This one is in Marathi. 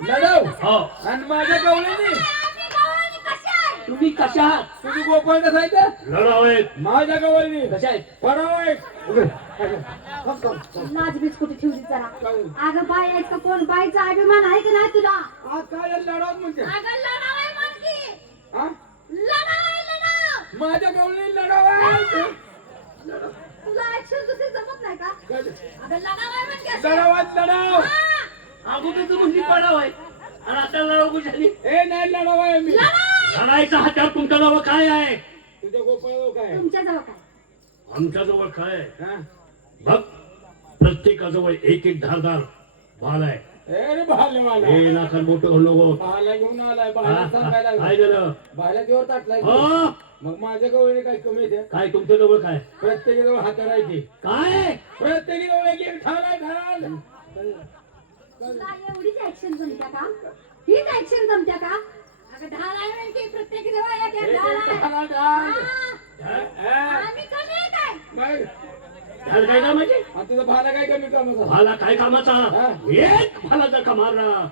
लढव हो आणि माझ्या गवळीने तुम्ही कशा आहात? तुझी गोपाळ कसं आहे तर? लढाव आहेत माझ्या गवळीने कशा आहेत? पडाव आहे लाजबीज कुठे ठेवली जरा अगं बाई आहेत का कोण बाईचा अभिमान आहे का नाही तुला आज काय लढाव म्हणते अगं लढाव आहे म्हणकी हा? लढाव आहे लढाव माझ्या गवळीने लढाव आहे तुला ऍक्शन दुसरी जमत नाही का अगं लढाव आहे म्हणकी लढावात लढाव अगोदर म्हणजे पडाव आहे आणि आता लढाव कुशाली ए नाही लढाव आहे मी लढायचा हत्यार तुमच्या जवळ काय आहे? तुझ्या गोपाळ काय तुमच्या जवळ काय आमच्या जवळ काय आहे? हा? बघ प्रत्येकाजवळ एक एक धारदार भाल आहे. ए रे भाले मला हे नाकात मोठं घालू नको. भाला घेऊन आलाय हा, भाला हा, सांगायला काय लागला. झालं? भाला देवर टाकलाय हो मग माझ्या गवळीने काय कमी येते काय तुमच्या जवळ काय प्रत्येकी जवळ हातारायची काय प्रत्येकी जवळ एक एक ठाण आहे ठाण तुला एवढीच ऍक्शन जमत्या का हीच ऍक्शन जमत्या का अगं ढाल आहे म्हणकी प्रत्येक जवळ एक एक ढाल आहे ठाणा ठाण. हा. हा? आम्ही कमी आहे काय मग झालं काय कामाचे? आणि तुझा भाला काय कमी कामाचा भाला काय कामाचा? हा? एक भालाचा कमारा